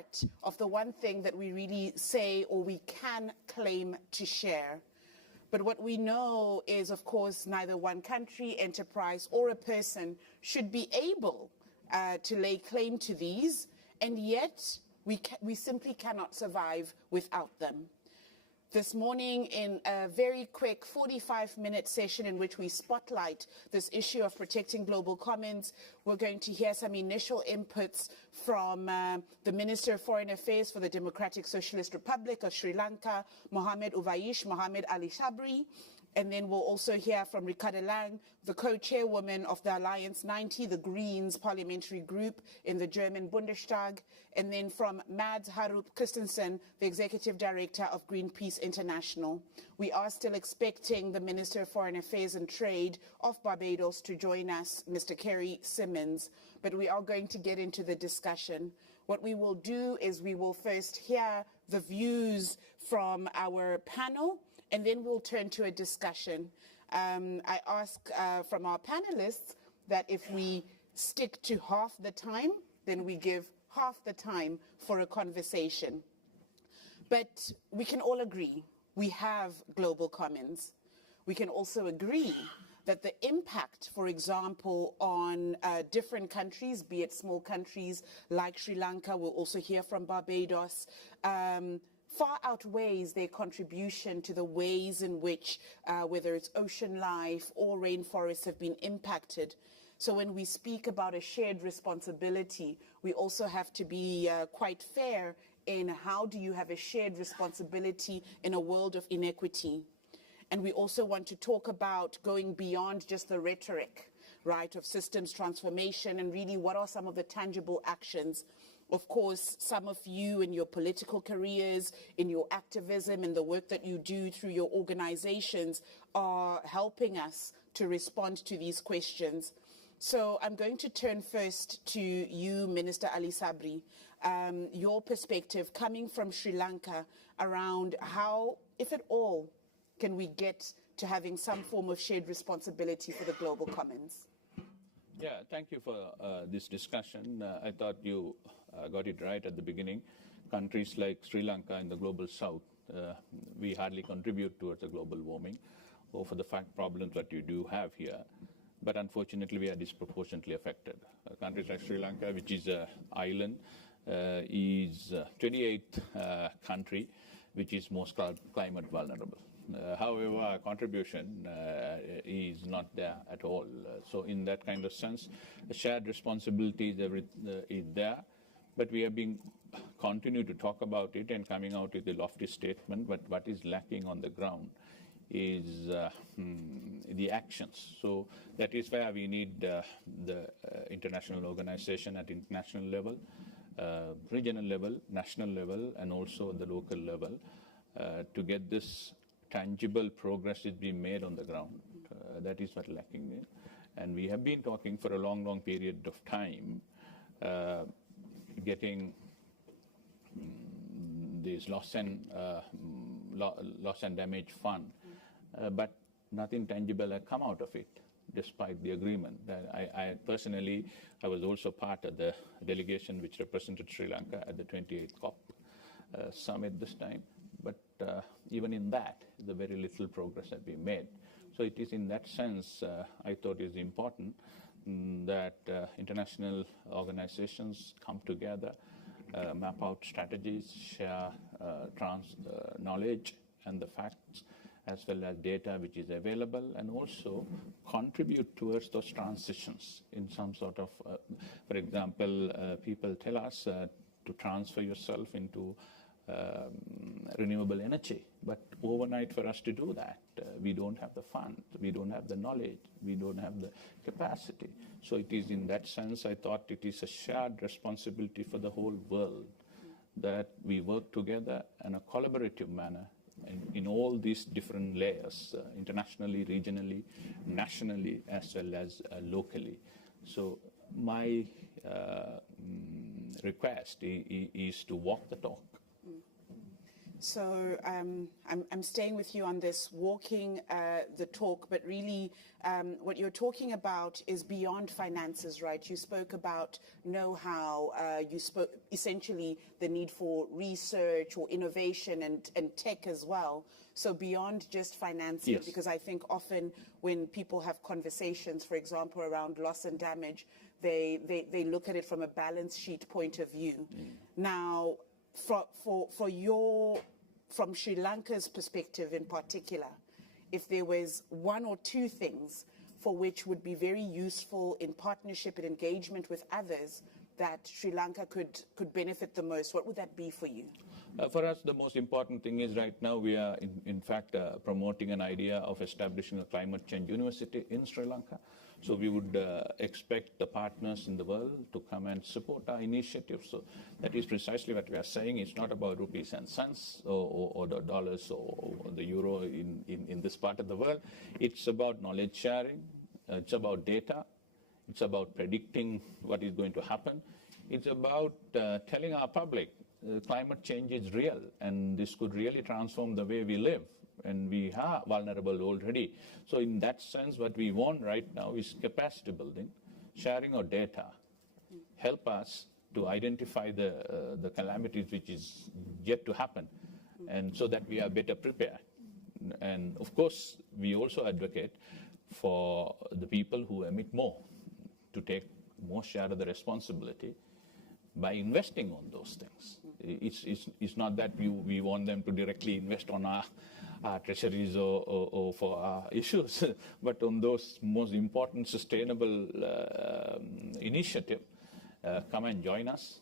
part of the one thing that we really say or we can claim to share. But what we know is, of course, neither one country, enterprise, or a person should be able to lay claim to these, and yet we simply cannot survive without them. This morning, in a very quick 45-minute session in which we spotlight this issue of protecting global commons, we're going to hear some initial inputs from the Minister of Foreign Affairs for the Democratic Socialist Republic of Sri Lanka, Mohamed Ali Shabri. And then we'll also hear from Ricardo, the co-chairwoman of the Alliance 90, the Greens parliamentary group in the German Bundestag. And then from Mads Harup Christensen, the executive director of Greenpeace International. We are still expecting the Minister of Foreign Affairs and Trade of Barbados to join us, Mr. Kerry Simmons. But we are going to get into the discussion. What we will do is we will first hear the views from our panel, and then we'll turn to a discussion. I ask from our panelists that if we stick to half the time, then we give half the time for a conversation. But we can all agree we have global commons. We can also agree that the impact, for example, on different countries, be it small countries like Sri Lanka, we'll also hear from Barbados, far outweighs their contribution to the ways in which, whether it's ocean life or rainforests, have been impacted. So when we speak about a shared responsibility, we also have to be quite fair in how do you have a shared responsibility in a world of inequity. And we also want to talk about going beyond just the rhetoric, right, of systems transformation, and really what are some of the tangible actions. Of course, some of you in your political careers, in your activism, and the work that you do through your organizations are helping us to respond to these questions. So I'm going to turn first to you, Minister Ali Sabri, your perspective coming from Sri Lanka around how, if at all, can we get to having some form of shared responsibility for the global commons? Yeah, thank you for this discussion. I thought you got it right at the beginning. Countries like Sri Lanka in the global south, we hardly contribute towards the global warming or for the fact problems that you do have here. But unfortunately, we are disproportionately affected. Countries like Sri Lanka, which is an island, is 28th country which is most climate vulnerable. However, our contribution is not there at all. So in that kind of sense, a shared responsibility is there, but we have been continue to talk about it and coming out with a lofty statement, but what is lacking on the ground is the actions. So that is where we need the international organization at international level, regional level, national level, and also the local level to get this tangible progress is being made on the ground. That is what lacking. And we have been talking for a long, long period of time, getting this loss and damage fund, but nothing tangible had come out of it, despite the agreement. I personally, I was also part of the delegation which represented Sri Lanka at the 28th COP summit this time. But even in that, the very little progress has been made. So it is in that sense, I thought it is important that international organizations come together, map out strategies, share knowledge and the facts, as well as data which is available, and also contribute towards those transitions in some sort of, for example, people tell us to transfer yourself into renewable energy. But overnight for us to do that, we don't have the funds, we don't have the knowledge, we don't have the capacity. So it is in that sense, I thought it is a shared responsibility for the whole world that we work together in a collaborative manner in all these different layers, internationally, regionally, nationally, as well as locally. So my request is to walk the talk. So I'm staying with you on this, walking the talk, but really what you're talking about is beyond finances, right? You spoke about know-how, you spoke essentially the need for research or innovation and tech as well. So beyond just finances, yes. Because I think often when people have conversations, for example, around loss and damage, they look at it from a balance sheet point of view. Now, from Sri Lanka's perspective in particular, if there was one or two things for which would be very useful in partnership and engagement with others that Sri Lanka could benefit the most, what would that be for you? For us, the most important thing is right now we are, in fact, promoting an idea of establishing a climate change university in Sri Lanka. So we would expect the partners in the world to come and support our initiative. So that is precisely what we are saying. It's not about rupees and cents or the dollars or the euro in this part of the world. It's about knowledge sharing. It's about data. It's about predicting what is going to happen. It's about telling our public climate change is real, and this could really transform the way we live. And we are vulnerable already. So in that sense, what we want right now is capacity building, sharing our data, help us to identify the calamities which is yet to happen, and so that we are better prepared. And of course, we also advocate for the people who emit more to take more share of the responsibility by investing on those things. It's not that we want them to directly invest on our treasuries or for our issues, but on those most important sustainable initiatives. Come and join us,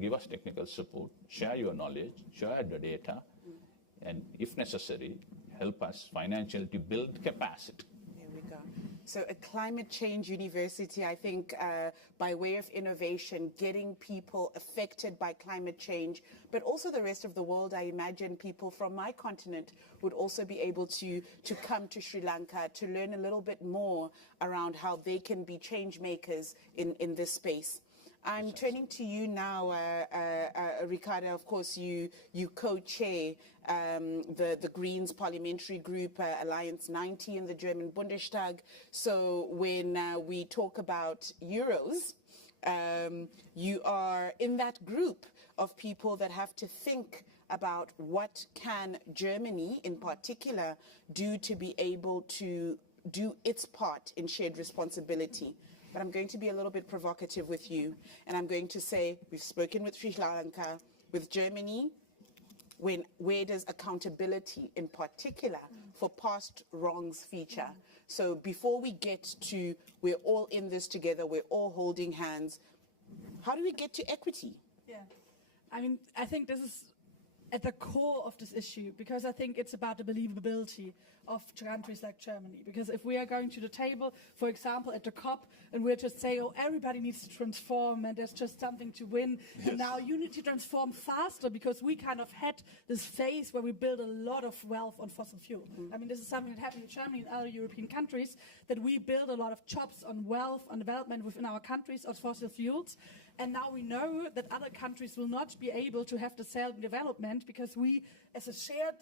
give us technical support, share your knowledge, share the data, and if necessary, help us financially to build capacity. There we go. So a climate change university, I think, by way of innovation, getting people affected by climate change, but also the rest of the world. I imagine people from my continent would also be able to come to Sri Lanka to learn a little bit more around how they can be change makers in this space. I'm turning to you now, Ricardo. Of course, you co-chair the Greens parliamentary group, Alliance 90 in the German Bundestag. So when we talk about Euros, you are in that group of people that have to think about what can Germany in particular do to be able to do its part in shared responsibility. But I'm going to be a little bit provocative with you, and I'm going to say we've spoken with Sri Lanka, with Germany. Where does accountability in particular for past wrongs feature? So before we get to we're all in this together, we're all holding hands, how do we get to equity? Yeah, I mean, I think this is at the core of this issue, because I think it's about the believability of countries like Germany. Because if we are going to the table, for example, at the COP, and we're just saying, oh, everybody needs to transform, and there's just something to win, yes. And now you need to transform faster, because we kind of had this phase where we built a lot of wealth on fossil fuel. I mean, this is something that happened in Germany and other European countries, that we build a lot of jobs on wealth, on development within our countries of fossil fuels. And now we know that other countries will not be able to have the same development, because we, as a shared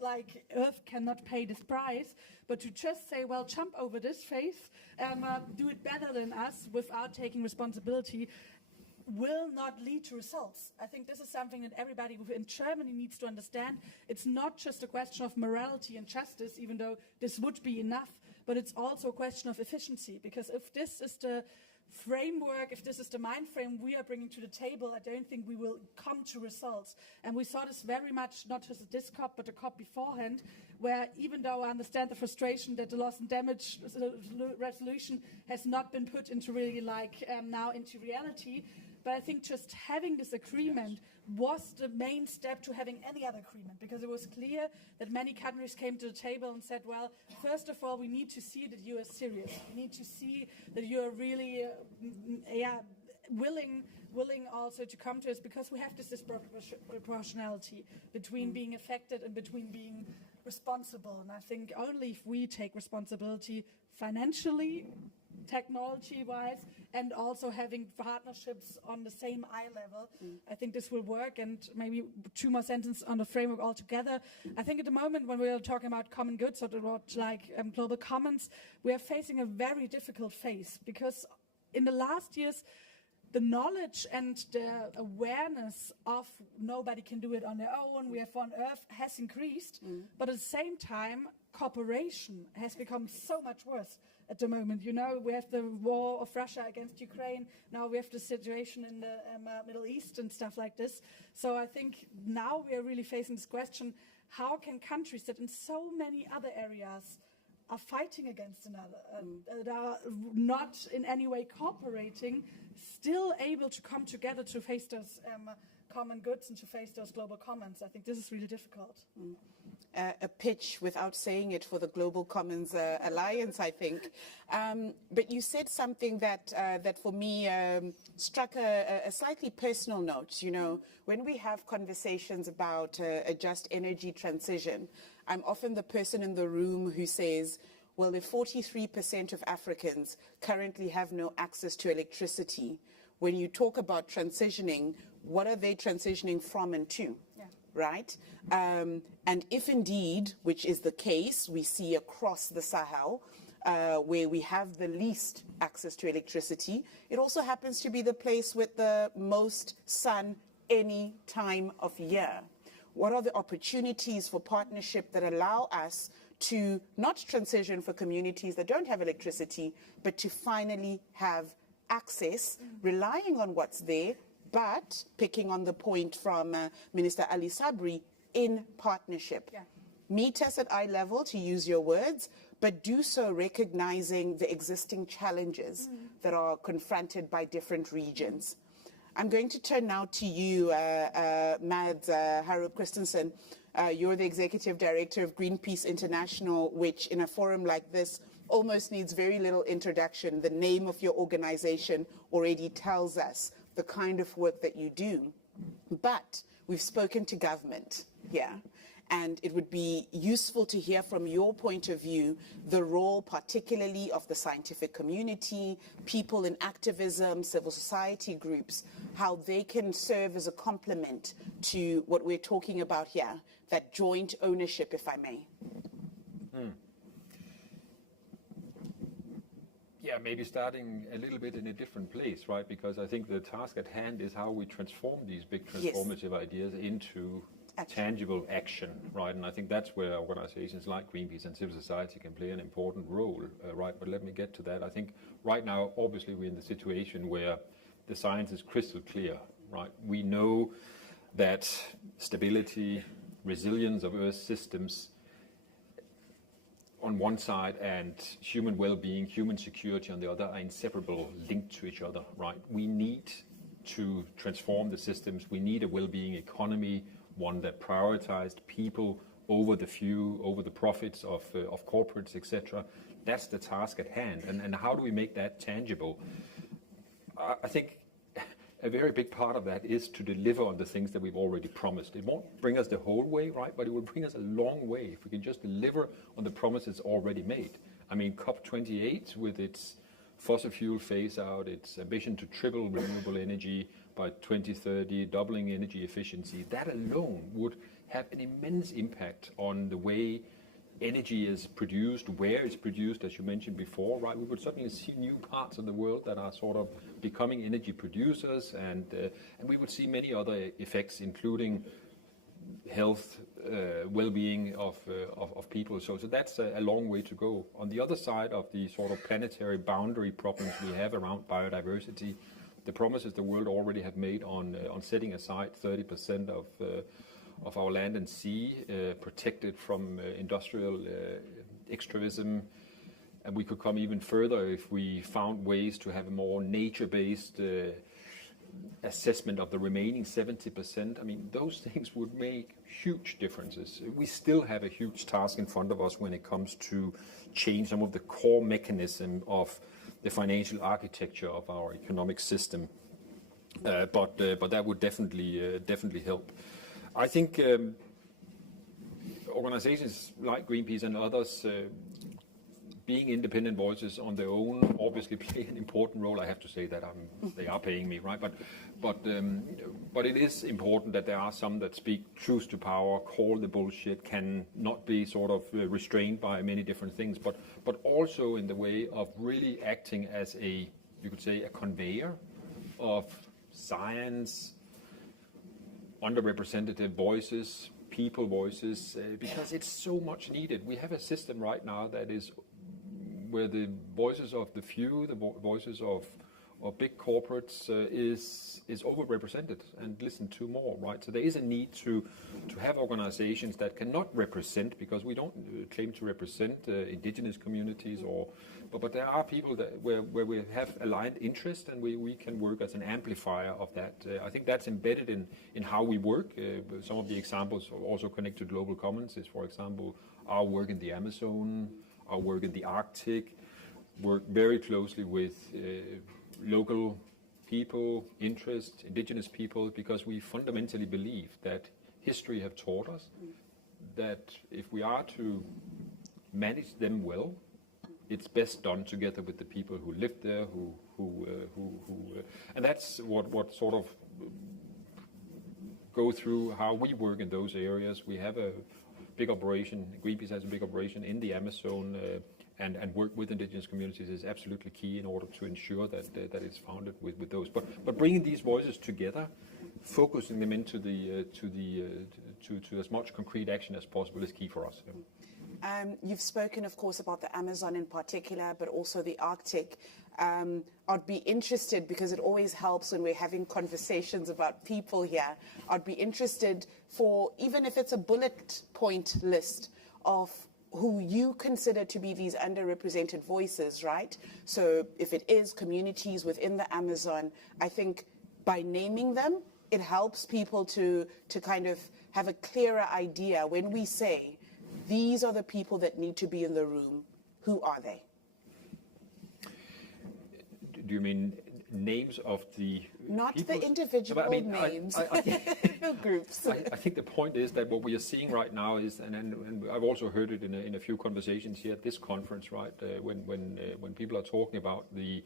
Earth, cannot pay this price. But to just say, well, jump over this phase, do it better than us without taking responsibility, will not lead to results. I think this is something that everybody within Germany needs to understand. It's not just a question of morality and justice, even though this would be enough, but it's also a question of efficiency. Because if this is the framework, if this is the mind frame we are bringing to the table, I don't think we will come to results. And we saw this very much, not just at this COP, but the COP beforehand, where even though I understand the frustration that the loss and damage resolution has not been put into really now into reality, but I think just having this agreement was the main step to having any other agreement, because it was clear that many countries came to the table and said, well, first of all, we need to see that you are serious. We need to see that you are really willing also to come to us, because we have this disproportionality between being affected and between being responsible. And I think only if we take responsibility financially, technology-wise, and also having partnerships on the same eye level. I think this will work. And maybe 2 more sentences on the framework altogether. I think at the moment when we are talking about common goods or about global commons, we are facing a very difficult phase, because in the last years, the knowledge and the awareness of nobody can do it on their own, we have one Earth, has increased. But at the same time, cooperation has become so much worse at the moment. You know, we have the war of Russia against Ukraine. Now we have the situation in the Middle East and stuff like this. So I think now we are really facing this question, how can countries that in so many other areas are fighting against another, that are not in any way cooperating, still able to come together to face those common goods and to face those global commons? I think this is really difficult. A pitch without saying it for the Global Commons Alliance, I think. But you said something that for me struck a slightly personal note. You know, when we have conversations about a just energy transition, I'm often the person in the room who says, well, if 43% of Africans currently have no access to electricity, when you talk about transitioning, what are they transitioning from and to? Yeah. Right? And if indeed, which is the case, we see across the Sahel, where we have the least access to electricity, it also happens to be the place with the most sun any time of year. What are the opportunities for partnership that allow us to not transition for communities that don't have electricity, but to finally have access, relying on what's there, but picking on the point from Minister Ali Sabri, in partnership. Yeah. Meet us at eye level, to use your words, but do so recognizing the existing challenges that are confronted by different regions. I'm going to turn now to you, Mads Harup Christensen. You're the Executive Director of Greenpeace International, which in a forum like this almost needs very little introduction. The name of your organization already tells us the kind of work that you do. But we've spoken to government here, and it would be useful to hear from your point of view the role particularly of the scientific community, people in activism, civil society groups, how they can serve as a complement to what we're talking about here, that joint ownership, if I may. Yeah, maybe starting a little bit in a different place, right? Because I think the task at hand is how we transform these big transformative ideas into tangible action, right? And I think that's where organizations like Greenpeace and civil society can play an important role, right? But let me get to that. I think right now, obviously, we're in the situation where the science is crystal clear, right? We know that stability, resilience of Earth's systems on one side and human well-being, human security on the other are inseparable, linked to each other, right? We need to transform the systems. We need a well-being economy, one that prioritized people over the few, over the profits of corporates, etc. That's the task at hand. And how do we make that tangible? I think a very big part of that is to deliver on the things that we've already promised. It won't bring us the whole way, right? But it will bring us a long way if we can just deliver on the promises already made. I mean, COP28 with its fossil fuel phase out, its ambition to triple renewable energy by 2030, doubling energy efficiency, that alone would have an immense impact on the way energy is produced, where it's produced, as you mentioned before, right? We would certainly see new parts of the world that are sort of becoming energy producers, and we would see many other effects, including health, well-being of people. So that's a long way to go. On the other side of the sort of planetary boundary problems we have around biodiversity, the promises the world already have made on setting aside 30% of our land and sea protected from industrial extremism. And we could come even further if we found ways to have a more nature-based assessment of the remaining 70%. I mean, those things would make huge differences. We still have a huge task in front of us when it comes to change some of the core mechanism of the financial architecture of our economic system. But that would definitely help. I think organizations like Greenpeace and others being independent voices on their own obviously play an important role. I have to say that they are paying me, right? But it is important that there are some that speak truth to power, call the bullshit, can not be sort of restrained by many different things, but also in the way of really acting as you could say, a conveyor of science, underrepresented voices, people voices, because it's so much needed. We have a system right now that is where the voices of the few, the voices of big corporates is overrepresented and listened to more, right? So there is a need to have organizations that cannot represent, because we don't claim to represent indigenous communities, but there are people where we have aligned interest, and we can work as an amplifier of that. I think that's embedded in how we work. Some of the examples also connected to Global Commons is, for example, our work in the Amazon, our work in the Arctic, work very closely with local people, indigenous people, because we fundamentally believe that history have taught us that if we are to manage them well, it's best done together with the people who live there, and that's what sort of go through how we work in those areas. We have a big operation, Greenpeace has a big operation in the Amazon, and work with indigenous communities is absolutely key in order to ensure that it's founded with those. But bringing these voices together, focusing them into to as much concrete action as possible is key for us. You've spoken, of course, about the Amazon in particular, but also the Arctic. I'd be interested, because it always helps when we're having conversations about people here, I'd be interested for, even if it's a bullet point list of who you consider to be these underrepresented voices, right? So if it is communities within the Amazon, I think by naming them, it helps people to kind of have a clearer idea when we say, these are the people that need to be in the room. Who are they? Do you mean names of the Not peoples? the individual names, groups. I think the point is that what we are seeing right now is, and I've also heard it in a few conversations here at this conference, right? When people are talking about the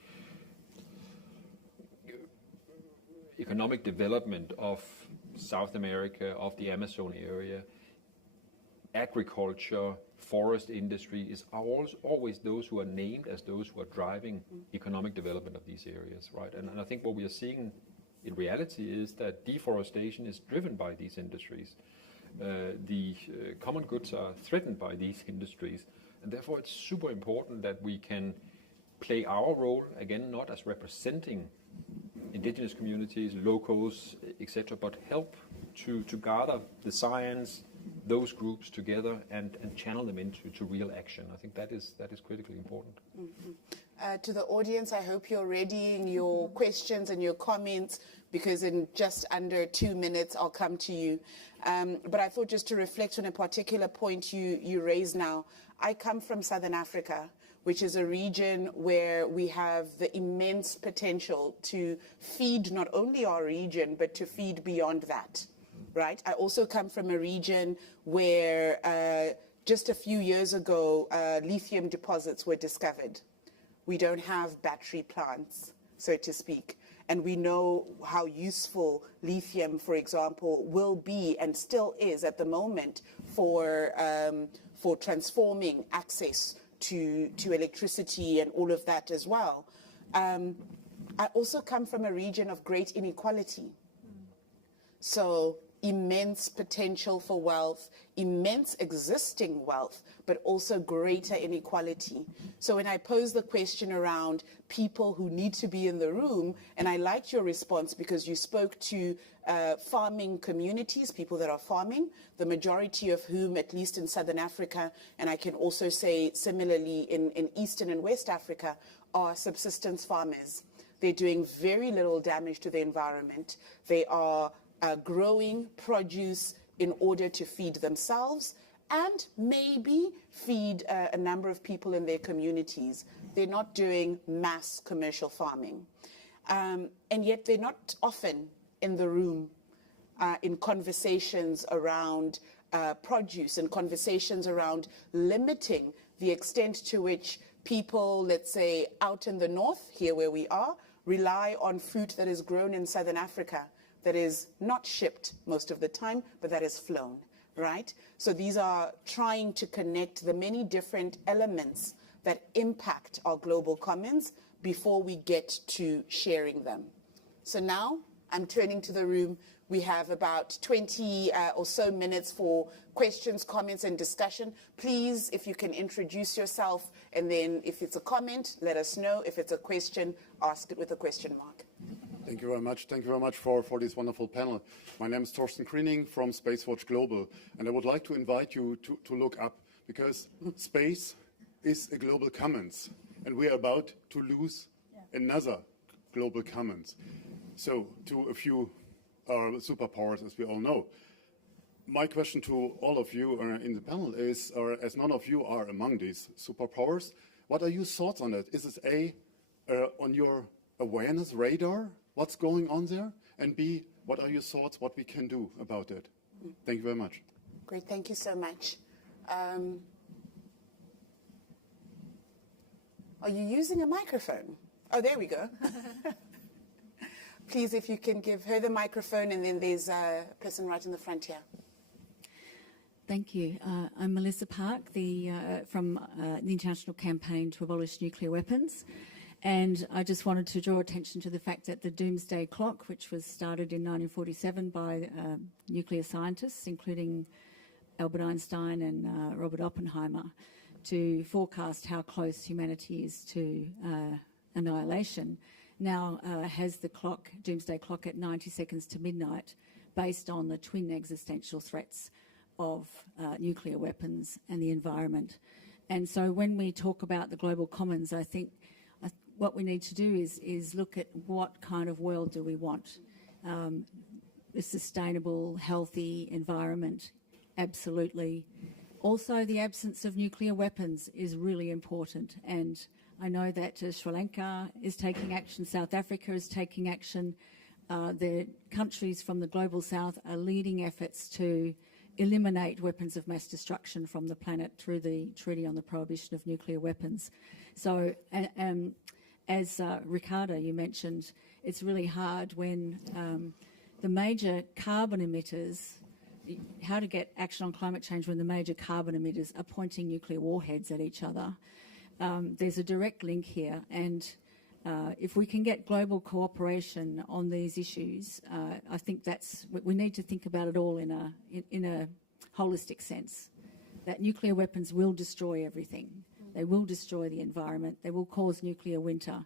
economic development of South America, of the Amazon area, agriculture, forest industry is always those who are named as those who are driving economic development of these areas, right? And I think what we are seeing in reality is that deforestation is driven by these industries. The common goods are threatened by these industries, and therefore it's super important that we can play our role, again, not as representing indigenous communities, locals, etc., but help to gather the science, those groups together and channel them into real action. I think that is critically important. To the audience, I hope you're readying your questions and your comments, because in just under 2 minutes I'll come to you. But I thought just to reflect on a particular point you raised now. I come from Southern Africa, which is a region where we have the immense potential to feed not only our region, but to feed beyond that. Right. I also come from a region where just a few years ago, lithium deposits were discovered. We don't have battery plants, so to speak. And we know how useful lithium, for example, will be and still is at the moment for transforming access to electricity and all of that as well. I also come from a region of great inequality. So immense potential for wealth, immense existing wealth, but also greater inequality. So when I pose the question around people who need to be in the room, and I liked your response because you spoke to farming communities, people that are farming, the majority of whom, at least in Southern Africa, and I can also say similarly in Eastern and West Africa, are subsistence farmers. They're doing very little damage to the environment. They are growing produce in order to feed themselves and maybe feed a number of people in their communities. They're not doing mass commercial farming. And yet they're not often in the room in conversations around produce and conversations around limiting the extent to which people, let's say, out in the north, here where we are, rely on fruit that is grown in southern Africa, that is not shipped most of the time, but that is flown, right? So these are trying to connect the many different elements that impact our global commons before we get to sharing them. So now I'm turning to the room. We have about 20 or so minutes for questions, comments, and discussion. Please, if you can introduce yourself, and then if it's a comment, let us know. If it's a question, ask it with a question mark. Thank you very much. Thank you very much for this wonderful panel. My name is Torsten Kriening from Spacewatch Global, and I would like to invite you to look up, because space is a global commons, and we are about to lose another global commons. So to a few superpowers, as we all know. My question to all of you in the panel is, as none of you are among these superpowers, what are your thoughts on it? Is it on your awareness radar, what's going on there? And B, what are your thoughts, what we can do about it? Thank you very much. Great, thank you so much. Are you using a microphone? Oh, there we go. Please, if you can give her the microphone, and then there's a person right in the front here. Thank you. I'm Melissa Park, from the International Campaign to Abolish Nuclear Weapons. And I just wanted to draw attention to the fact that the Doomsday Clock, which was started in 1947 by nuclear scientists, including Albert Einstein and Robert Oppenheimer, to forecast how close humanity is to annihilation, now has the clock, Doomsday Clock, at 90 seconds to midnight, based on the twin existential threats of nuclear weapons and the environment. And so when we talk about the global commons, I think what we need to do is look at what kind of world do we want. A sustainable, healthy environment, absolutely. Also, the absence of nuclear weapons is really important. And I know that Sri Lanka is taking action, South Africa is taking action. The countries from the global south are leading efforts to eliminate weapons of mass destruction from the planet through the Treaty on the Prohibition of Nuclear Weapons. So, as Ricardo, you mentioned, it's really hard when the major carbon emitters, how to get action on climate change when the major carbon emitters are pointing nuclear warheads at each other. There's a direct link here, and if we can get global cooperation on these issues, I think we need to think about it all in a holistic sense. That nuclear weapons will destroy everything. They will destroy the environment. They will cause nuclear winter.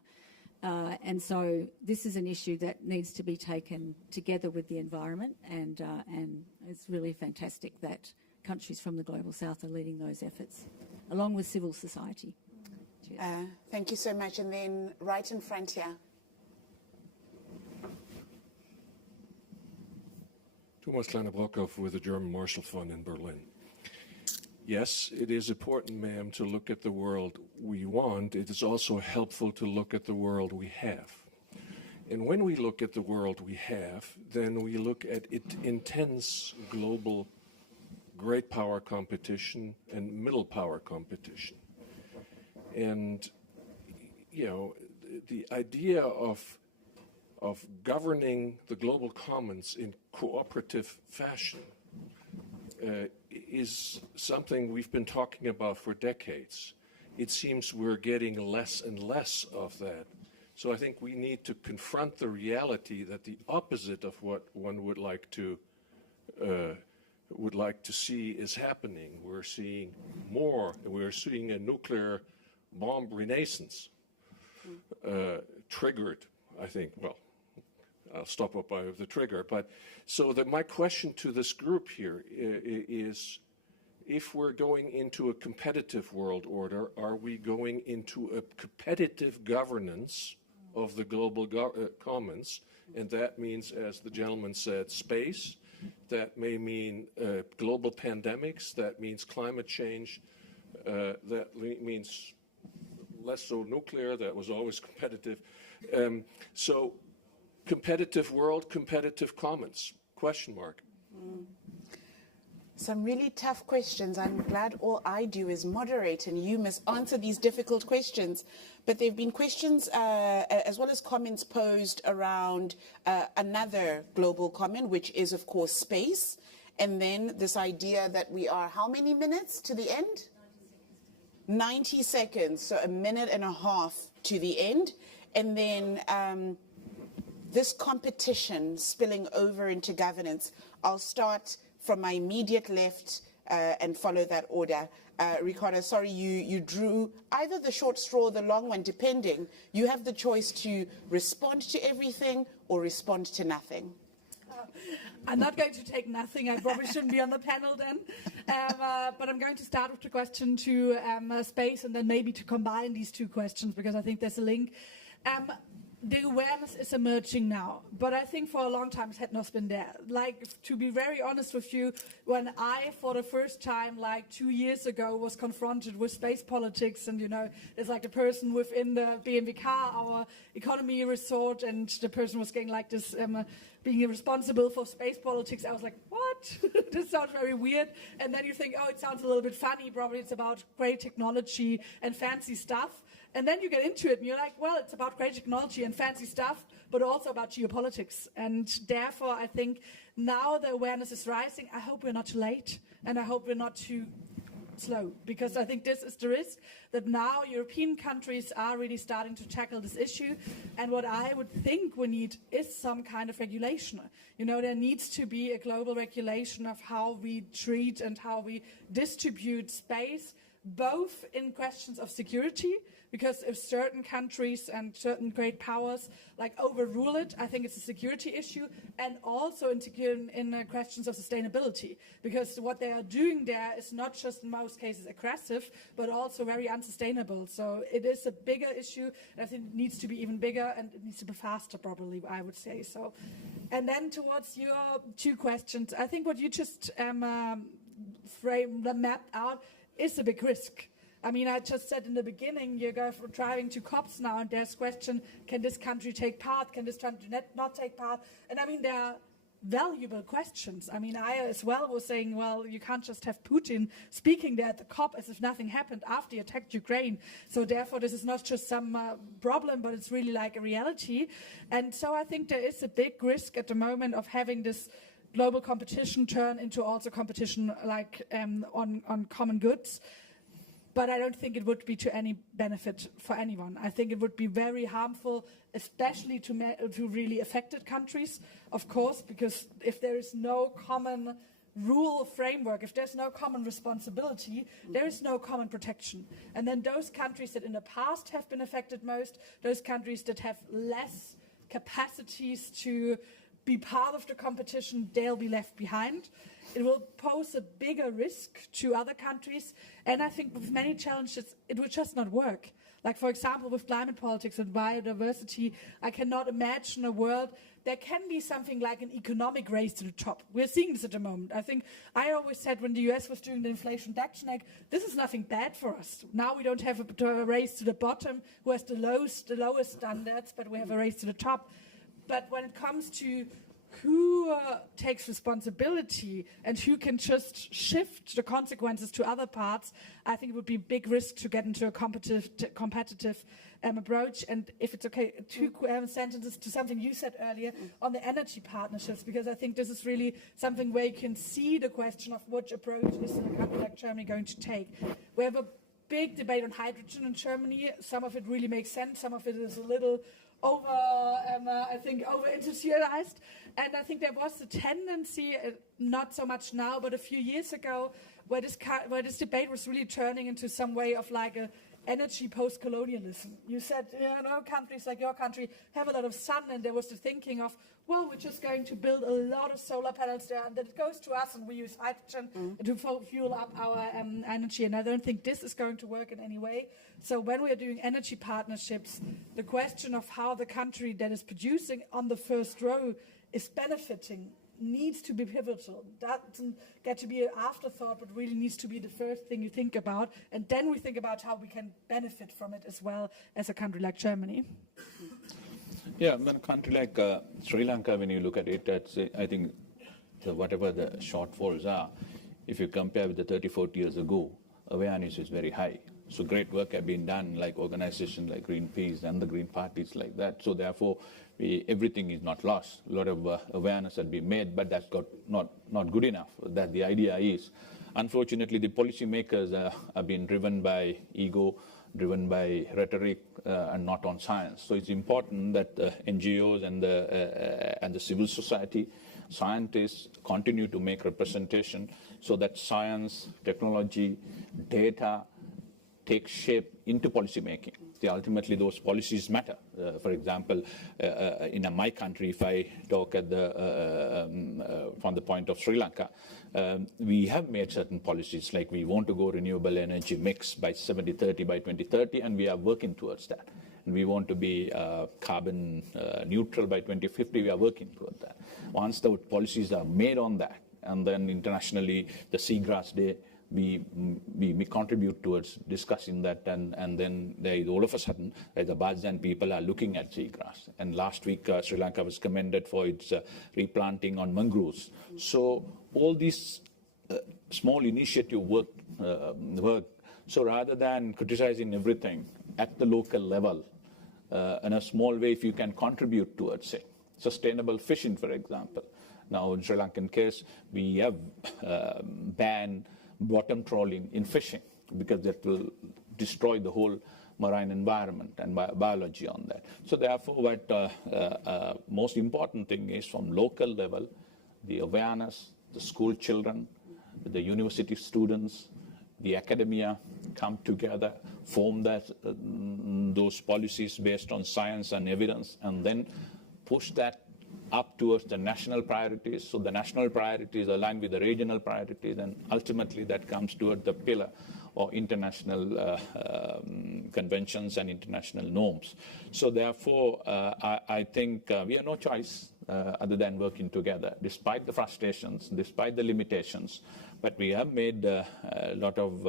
And so this is an issue that needs to be taken together with the environment, and it's really fantastic that countries from the global south are leading those efforts, along with civil society. Thank you so much. And then right in front here. Thomas Kleine-Brockhoff with the German Marshall Fund in Berlin. Yes, it is important, ma'am, to look at the world we want. It is also helpful to look at the world we have. And when we look at the world we have, then we look at intense global great power competition and middle power competition. And, you know, the idea of governing the global commons in cooperative fashion is something we've been talking about for decades. It seems we're getting less and less of that. So I think we need to confront the reality that the opposite of what one would like to see is happening. We're seeing more. We're seeing a nuclear bomb renaissance triggered, I think. Well, I'll stop up by the trigger. But so my question to this group here is, if we're going into a competitive world order, are we going into a competitive governance of the global commons? And that means, as the gentleman said, space. That may mean global pandemics. That means climate change. That means less so nuclear. That was always competitive. So competitive world, competitive commons, question mark. Some really tough questions. I'm glad all I do is moderate and you must answer these difficult questions. But there have been questions as well as comments posed around another global common, which is, of course, space. And then this idea that we are how many minutes to the end? 90 seconds, so a minute and a half to the end. And then this competition spilling over into governance. I'll start from my immediate left and follow that order. Ricardo, sorry, you drew either the short straw or the long one, depending. You have the choice to respond to everything or respond to nothing. I'm not going to take nothing. I probably shouldn't be on the panel then. But I'm going to start with the question to space and then maybe to combine these two questions because I think there's a link. The awareness is emerging now, but I think for a long time it had not been there. Like, to be very honest with you, when I, for the first time, like 2 years ago, was confronted with space politics, and, you know, there's like the person within the BMWK, our economy resort, and the person was getting like this, being responsible for space politics, I was like, what? This sounds very weird. And then you think, oh, it sounds a little bit funny, probably it's about great technology and fancy stuff. And then you get into it and you're like, well, it's about great technology and fancy stuff, but also about geopolitics. And therefore, I think now the awareness is rising. I hope we're not too late and I hope we're not too slow, because I think this is the risk that now European countries are really starting to tackle this issue. And what I would think we need is some kind of regulation. You know, there needs to be a global regulation of how we treat and how we distribute space, both in questions of security, because if certain countries and certain great powers like overrule it, I think it's a security issue, and also in questions of sustainability, because what they are doing there is not just in most cases aggressive, but also very unsustainable. So it is a bigger issue, and I think it needs to be even bigger, and it needs to be faster, probably, I would say so. And then towards your two questions, I think what you just mapped out is a big risk. I mean, I just said in the beginning, you go for driving to COPs now, and there's question, can this country take part? Can this country not take part? And I mean, there are valuable questions. I mean, I as well was saying, well, you can't just have Putin speaking there at the COP as if nothing happened after he attacked Ukraine. So therefore, this is not just some problem, but it's really like a reality. And so I think there is a big risk at the moment of having this global competition turn into also competition like on common goods. But I don't think it would be to any benefit for anyone. I think it would be very harmful, especially to really affected countries, of course, because if there is no common rule framework, if there's no common responsibility, there is no common protection. And then those countries that in the past have been affected most, those countries that have less capacities to be part of the competition, they'll be left behind. It will pose a bigger risk to other countries. And I think with many challenges, it will just not work. Like, for example, with climate politics and biodiversity, I cannot imagine a world. There can be something like an economic race to the top. We're seeing this at the moment. I think I always said when the US was doing the Inflation Reduction Act, this is nothing bad for us. Now we don't have a race to the bottom who has the lowest standards, but we have a race to the top. But when it comes to who takes responsibility and who can just shift the consequences to other parts, I think it would be a big risk to get into a competitive approach. And if it's okay, two sentences to something you said earlier on the energy partnerships, because I think this is really something where you can see the question of which approach is a country like Germany going to take. We have a big debate on hydrogen in Germany. Some of it really makes sense. Some of it is a little over-industrialized. And I think there was a tendency, not so much now, but a few years ago, where this debate was really turning into some way of like a energy post-colonialism. You said, you know, countries like your country have a lot of sun, and there was the thinking of, well, we're just going to build a lot of solar panels there, and then it goes to us, and we use hydrogen to fuel up our energy. And I don't think this is going to work in any way. So when we are doing energy partnerships, the question of how the country that is producing on the first row is benefiting needs to be pivotal. That doesn't get to be an afterthought, but really needs to be the first thing you think about. And then we think about how we can benefit from it as well as a country like Germany. Yeah, when a country like Sri Lanka, when you look at it, I think whatever the shortfalls are, if you compare with the 30, 40 years ago, awareness is very high. So great work have been done, like organizations like Greenpeace and the Green parties like that. So therefore, everything is not lost. A lot of awareness has been made, but that's not good enough. That the idea is, unfortunately, the policymakers have been driven by ego, driven by rhetoric, and not on science. So it's important that NGOs and the civil society, scientists continue to make representation so that science, technology, data take shape into policy making. Ultimately, those policies matter. For example, in my country, if I talk at from the point of Sri Lanka, we have made certain policies, like we want to go renewable energy mix by 70-30 by 2030, and we are working towards that. And we want to be carbon neutral by 2050. We are working towards that. Once the policies are made on that, and then internationally, the Seagrass Day, we contribute towards discussing that, and then all of a sudden, the buzz and people are looking at seagrass. And last week, Sri Lanka was commended for its replanting on mangroves. So all these small initiative work. So rather than criticizing everything at the local level, in a small way, if you can contribute towards it, sustainable fishing, for example. Now, in Sri Lankan case, we have banned bottom trawling in fishing because that will destroy the whole marine environment and biology on that. So therefore, what most important thing is from local level, the awareness, the school children, the university students, the academia come together, form those policies based on science and evidence, and then push that up towards the national priorities. So the national priorities align with the regional priorities, and ultimately that comes toward the pillar or international conventions and international norms. So therefore, I think we have no choice other than working together, despite the frustrations, despite the limitations. But we have made a lot of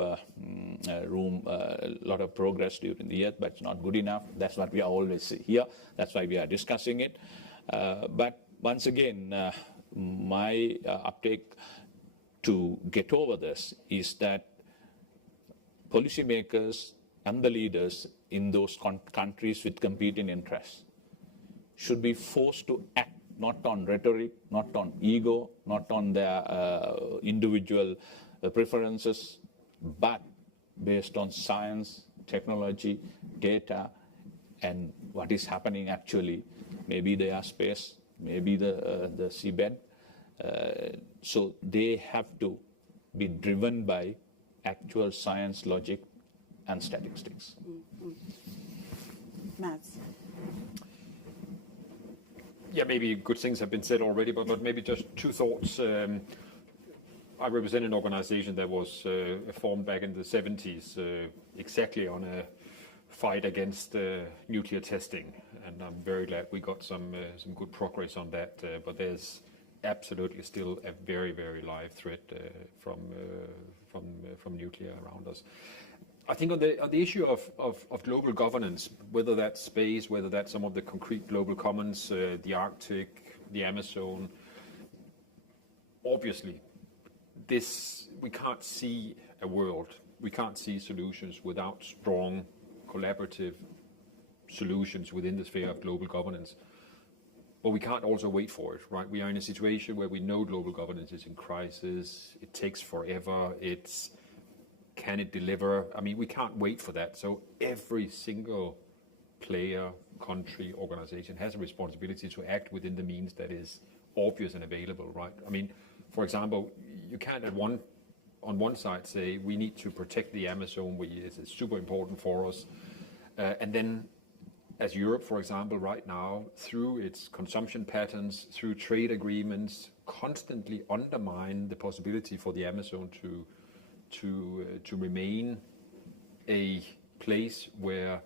lot of progress during the year, but it's not good enough. That's what we are always here. That's why we are discussing it. But once again, my uptake to get over this is that policymakers and the leaders in those countries with competing interests should be forced to act not on rhetoric, not on ego, not on their individual preferences, but based on science, technology, data, and what is happening actually. Maybe the airspace, maybe the seabed. So they have to be driven by actual science, logic, and statistics. Mads. Yeah, maybe good things have been said already, but maybe just two thoughts. I represent an organization that was formed back in the 70s exactly on a fight against nuclear testing, and I'm very glad we got some good progress on that. But there's absolutely still a very, very live threat from nuclear around us. I think on the issue of global governance, whether that's space, whether that's some of the concrete global commons, the Arctic, the Amazon, obviously, we can't see a world, we can't see solutions without strong collaborative solutions within the sphere of global governance. But we can't also wait for it, right? We are in a situation where we know global governance is in crisis. It takes forever. Can it deliver? I mean, we can't wait for that. So every single player, country, organization has a responsibility to act within the means that is obvious and available, right? I mean, for example, you can't on one side say we need to protect the Amazon, it's super important for us, and then as Europe, for example, right now, through its consumption patterns, through trade agreements, constantly undermine the possibility for the Amazon to remain a place where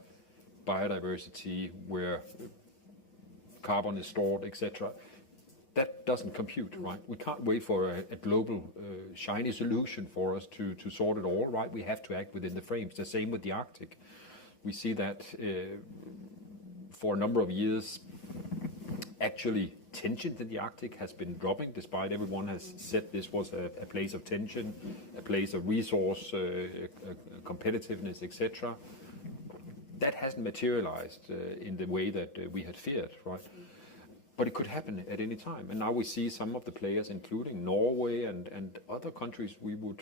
biodiversity, where carbon is stored, etc. That doesn't compute, right? We can't wait for a global shiny solution for us to sort it all, right? We have to act within the frames. The same with the Arctic. We see that for a number of years, actually tensions in the Arctic has been dropping, despite everyone has said this was a place of tension, a place of resource competitiveness, etc. That hasn't materialized in the way that we had feared, right? But it could happen at any time. And now we see some of the players, including Norway and other countries we would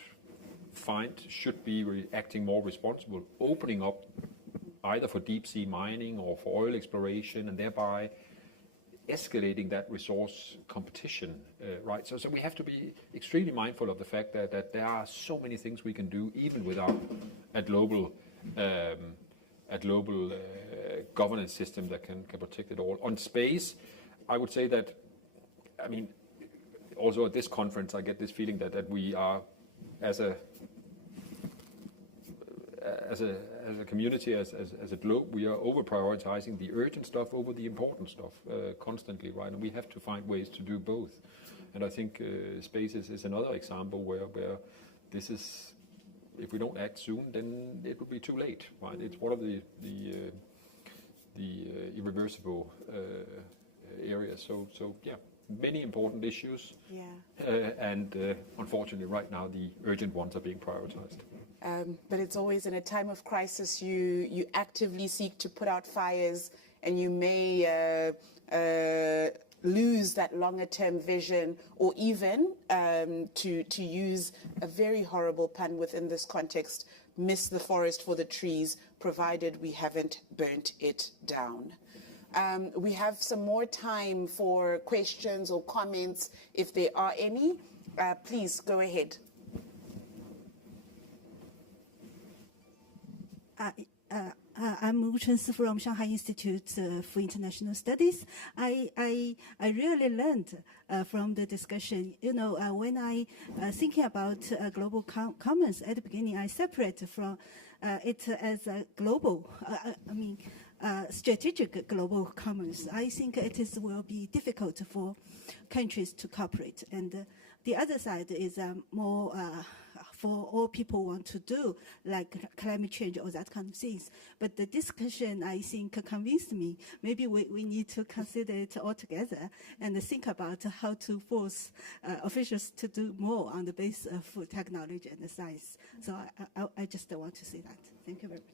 find should be acting more responsible, opening up either for deep sea mining or for oil exploration, and thereby escalating that resource competition, right? So we have to be extremely mindful of the fact that there are so many things we can do even without a global governance system that can protect it all. On space, I would say that, I mean, also at this conference, I get this feeling that we are, as a community, as a globe, we are over prioritizing the urgent stuff over the important stuff constantly, right? And we have to find ways to do both. And I think space is another example where this is, if we don't act soon, then it will be too late, right? It's one of the irreversible areas. So yeah, many important issues. Yeah. And unfortunately, right now, the urgent ones are being prioritized. But it's always in a time of crisis you actively seek to put out fires, and you may lose that longer term vision, or even to use a very horrible pun within this context, miss the forest for the trees, provided we haven't burnt it down. We have some more time for questions or comments if there are any. Please go ahead. I'm Wu Chensi from Shanghai Institute for International Studies. I really learned from the discussion. You know, when I thinking about global commons at the beginning, I separate from it as a global. Strategic global commons. I think it will be difficult for countries to cooperate, and the other side is more for all people want to do, like climate change or that kind of things. But the discussion, I think, convinced me maybe we need to consider it all together and think about how to force officials to do more on the basis of technology and science. So I just want to say that. Thank you very much.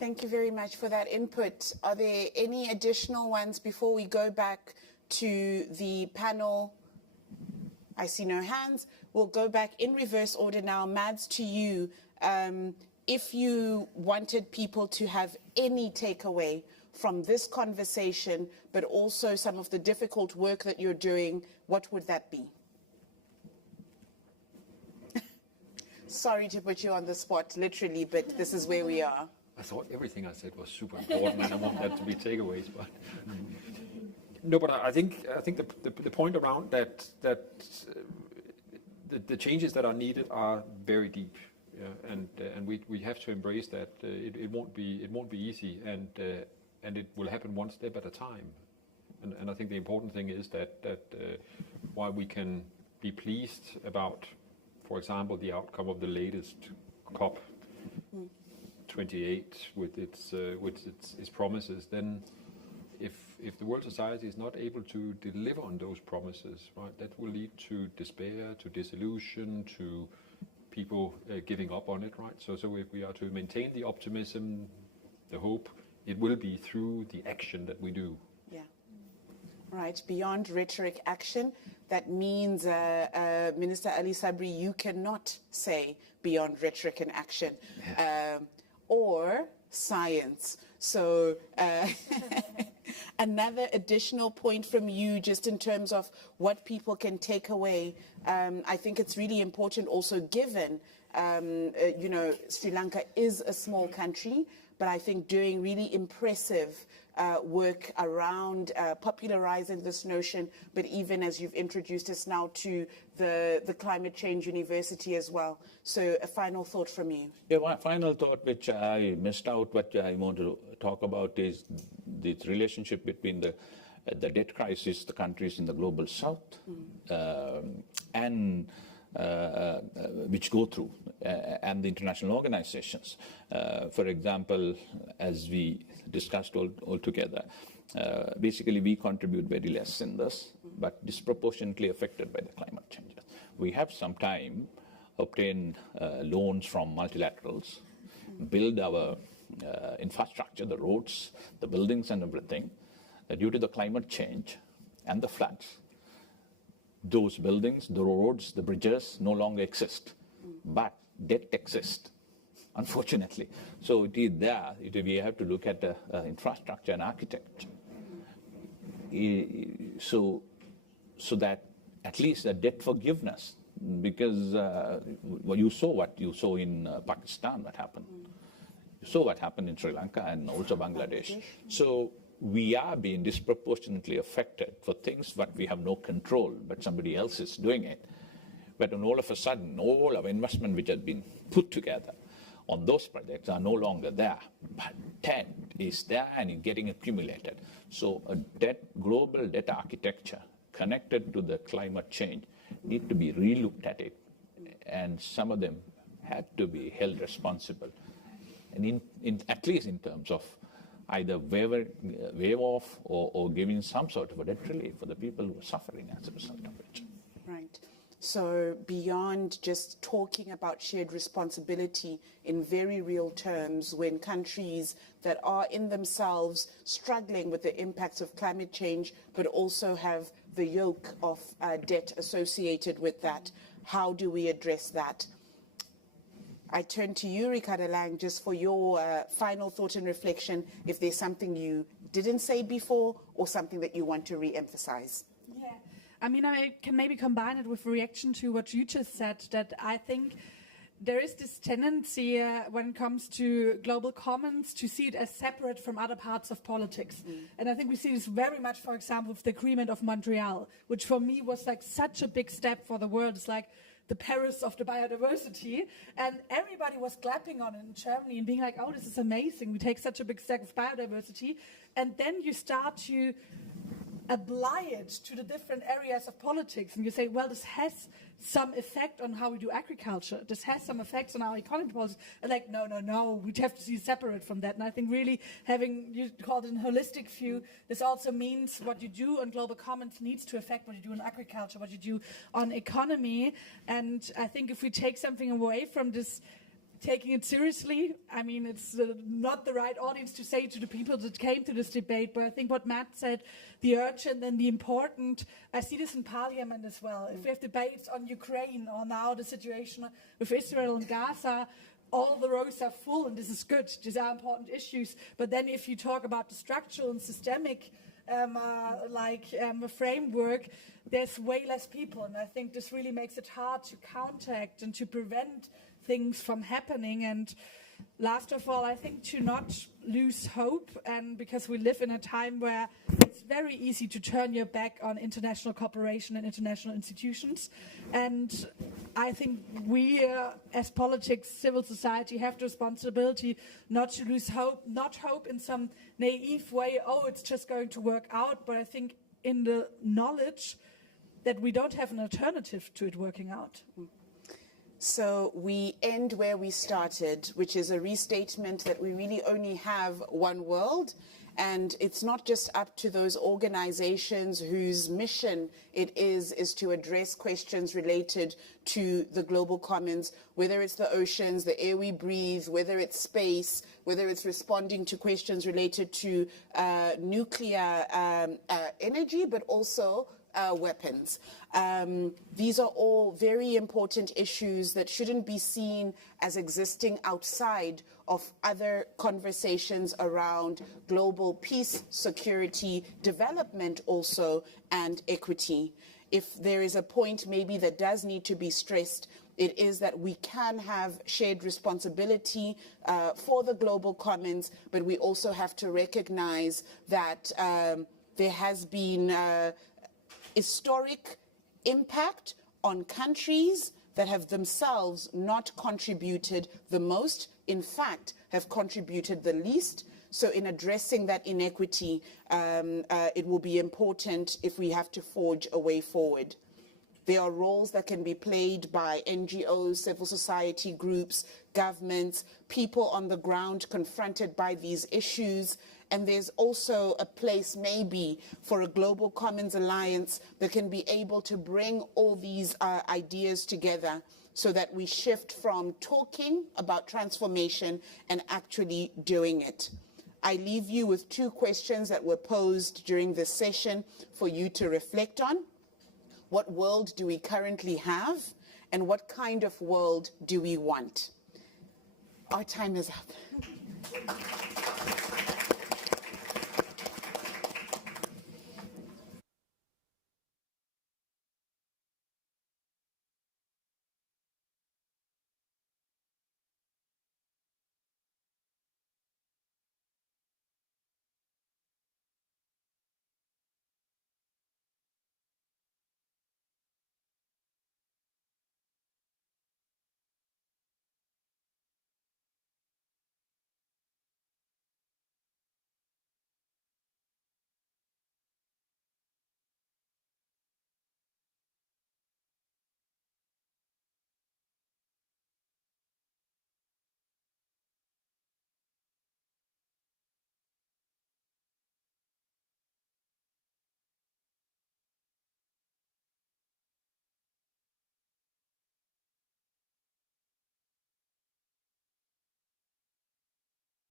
Thank you very much for that input. Are there any additional ones before we go back to the panel? I see no hands. We'll go back in reverse order now. Mads, to you. If you wanted people to have any takeaway from this conversation, but also some of the difficult work that you're doing, what would that be? Sorry to put you on the spot, literally, but this is where we are. I thought everything I said was super important, and I want that to be takeaways. But no, but I think the point around that the changes that are needed are very deep, yeah? And we have to embrace that. It won't be easy, and it will happen one step at a time. And I think the important thing is that while we can be pleased about, for example, the outcome of the latest COP. 28 with its promises, then if the world society is not able to deliver on those promises, right, that will lead to despair, to disillusion, to people giving up on it, right? So if we are to maintain the optimism, the hope, it will be through the action that we do. Yeah. Right. Beyond rhetoric, action. That means, Minister Ali Sabri, you cannot say beyond rhetoric and action. Or science. So another additional point from you, just in terms of what people can take away. I think it's really important also, given, Sri Lanka is a small country, but I think doing really impressive work around popularizing this notion, but even as you've introduced us now to the Climate Change University as well. So a final thought from you. Yeah, one final thought which I missed out, what I want to talk about is the relationship between the debt crisis, the countries in the global south, and which go through, and the international organizations. For example, as we discussed all together, basically we contribute very less in this, but disproportionately affected by the climate changes. We have some time, obtain loans from multilaterals, build our infrastructure, the roads, the buildings and everything. Due to the climate change and the floods, those buildings, the roads, the bridges no longer exist, but debt exists, unfortunately. So it is there. We have to look at the infrastructure and architecture. So that at least the debt forgiveness, because well, you saw what you saw in Pakistan, what happened. You saw what happened in Sri Lanka and also Bangladesh. So we are being disproportionately affected for things that we have no control, but somebody else is doing it. But then all of a sudden, all our investment which has been put together on those projects are no longer there. But debt is there and it's getting accumulated. So a global debt architecture connected to the climate change need to be relooked at it. And some of them had to be held responsible. And at least in terms of either waive off or giving some sort of a debt relief for the people who are suffering as a result of it. Right. So beyond just talking about shared responsibility in very real terms, when countries that are in themselves struggling with the impacts of climate change, but also have the yoke of debt associated with that, how do we address that? I turn to you, Ricardo Lang, just for your final thought and reflection, if there's something you didn't say before or something that you want to re-emphasize. Yeah, I mean, I can maybe combine it with a reaction to what you just said, that I think there is this tendency when it comes to global commons to see it as separate from other parts of politics. And I think we see this very much, for example, with the Agreement of Montreal, which for me was like such a big step for the world. It's like the Paris of the biodiversity, and everybody was clapping on it in Germany and being like, oh, this is amazing, we take such a big step of biodiversity, and then you start to apply it to the different areas of politics, and you say, well, this has some effect on how we do agriculture, this has some effects on our economic policy, and like, no, we have to see separate from that. And I think really having, you called it a holistic view, this also means what you do on global commons needs to affect what you do in agriculture, what you do on economy. And I think if we take something away from this taking it seriously, I mean, it's not the right audience to say to the people that came to this debate, but I think what Matt said, the urgent and the important, I see this in Parliament as well. If we have debates on Ukraine or now the situation with Israel and Gaza, all the rows are full, and this is good. These are important issues. But then if you talk about the structural and systemic framework, there's way less people, and I think this really makes it hard to counteract and to prevent things from happening. And last of all, I think to not lose hope, and because we live in a time where it's very easy to turn your back on international cooperation and international institutions. And I think we as politics, civil society, have the responsibility not to lose hope, not hope in some naive way, oh, it's just going to work out, but I think in the knowledge that we don't have an alternative to it working out. So we end where we started, which is a restatement that we really only have one world. And it's not just up to those organizations whose mission it is to address questions related to the global commons, whether it's the oceans, the air we breathe, whether it's space, whether it's responding to questions related to nuclear energy, but also weapons. These are all very important issues that shouldn't be seen as existing outside of other conversations around global peace, security, development also, and equity. If there is a point maybe that does need to be stressed, it is that we can have shared responsibility for the global commons, but we also have to recognize that there has been historic impact on countries that have themselves not contributed the most, in fact, have contributed the least. So in addressing that inequity, it will be important if we have to forge a way forward. There are roles that can be played by NGOs, civil society groups, governments, people on the ground confronted by these issues. And there's also a place maybe for a global commons alliance that can be able to bring all these ideas together so that we shift from talking about transformation and actually doing it. I leave you with 2 questions that were posed during this session for you to reflect on. What world do we currently have, and what kind of world do we want? Our time is up.